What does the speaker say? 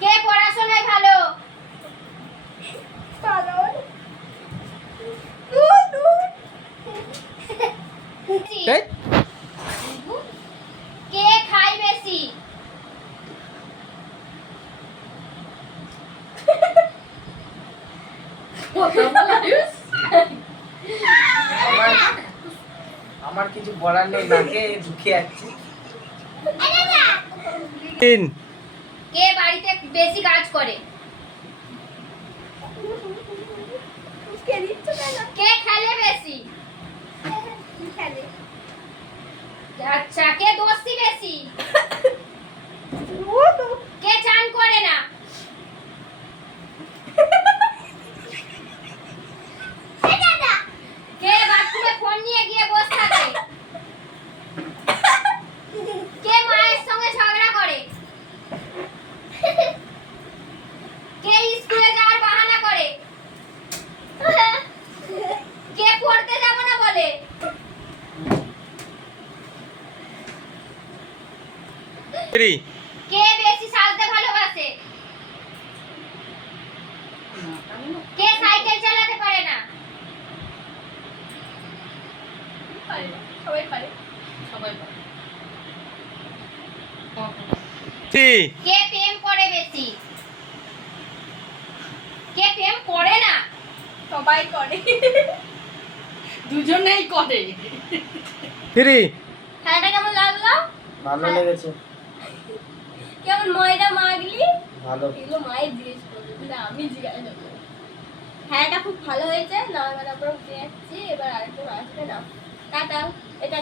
কে পড়াশোনায় ভালো? কে খায় বেশি? আমার কিছু বলার নেই, নাকে ঢুকে যাচ্ছে। কে বাড়িতে বেশি কাজ করে? কে খেলে বেশি? আচ্ছা, কে দোষী বেশি? কে চান করে না? কে বাথরুমে ফোন নিয়ে গিয়ে বসে থাকে? কে মায়ের সঙ্গে ঝগড়া করে? কে স্কুলে যাওয়ার বাহানা করে? কে পড়তে যাব না বলে? কে বেশি সাজতে ভালোবাসে? কে সাইকেল চালাতে পারে না? সবাই পারে, সবাই পারে। কে প্রেম করে বেশি? কে প্রেম করে না? সবাই করে, দুজনেই করে। খেলাটা কেমন লাগলো? ভালো লেগেছে। কেমন ময়দা মাগলি? ভালো। এগুলো মায়ের জিজ্ঞেস করবে, না আমি জিজ্ঞাসা করবো। হ্যাঁটা খুব ভালো হয়েছে না, এবার আমরা উঠে যাচ্ছি, এবার আরেকজন আসবে না। টাটা, এটা